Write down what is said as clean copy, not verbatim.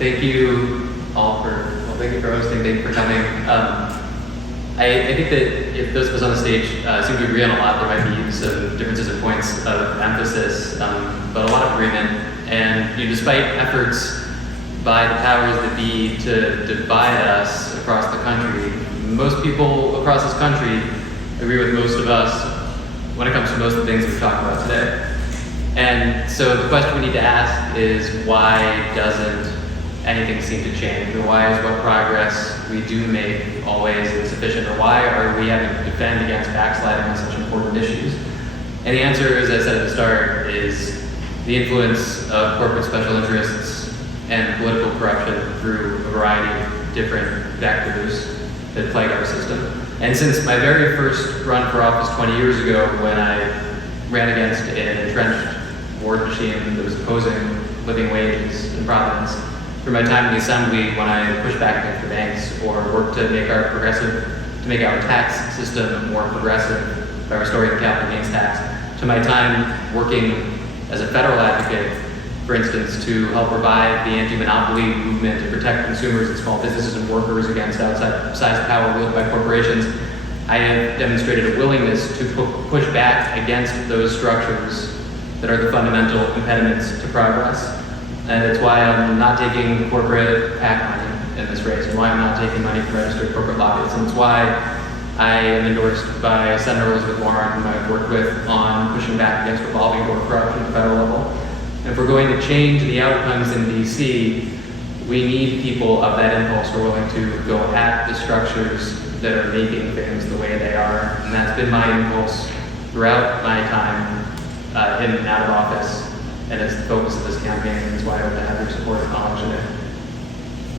Thank you all thank you for hosting, thank you for coming. I think that if those of us on the stage seem to agree on a lot, there might be some differences in points of emphasis, but a lot of agreement. And despite efforts by the powers that be to divide us across the country, most people across this country agree with most of us when it comes to most of the things we're talking about today. And so the question we need to ask is, why doesn't anything seem to change? Or why is what progress we do make always insufficient? Or why are we having to defend against backsliding on such important issues? And the answer, as I said at the start, is the influence of corporate special interests and political corruption through a variety of different vectors that plague our system. And since my very first run for office 20 years ago, when I ran against an entrenched ward machine that was opposing living wages in Providence, through my time in the Assembly, when I pushed back against the banks or worked to make our tax system more progressive by restoring the capital gains tax, to my time working as a federal advocate, for instance, to help revive the anti-monopoly movement to protect consumers and small businesses and workers against outsized power wielded by corporations, I have demonstrated a willingness to push back against those structures that are the fundamental impediments to progress. And it's why I'm not taking corporate PAC money in this race, and why I'm not taking money from registered corporate lobbyists. And it's why I am endorsed by Senator Elizabeth Warren, whom I've worked with on pushing back against revolving door corruption at the federal level. And if we're going to change the outcomes in DC, we need people of that impulse who are willing to go at the structures that are making things the way they are. And that's been my impulse throughout my time in and out of office. And it's the focus of this campaign, and it's why I hope to have your support on election day.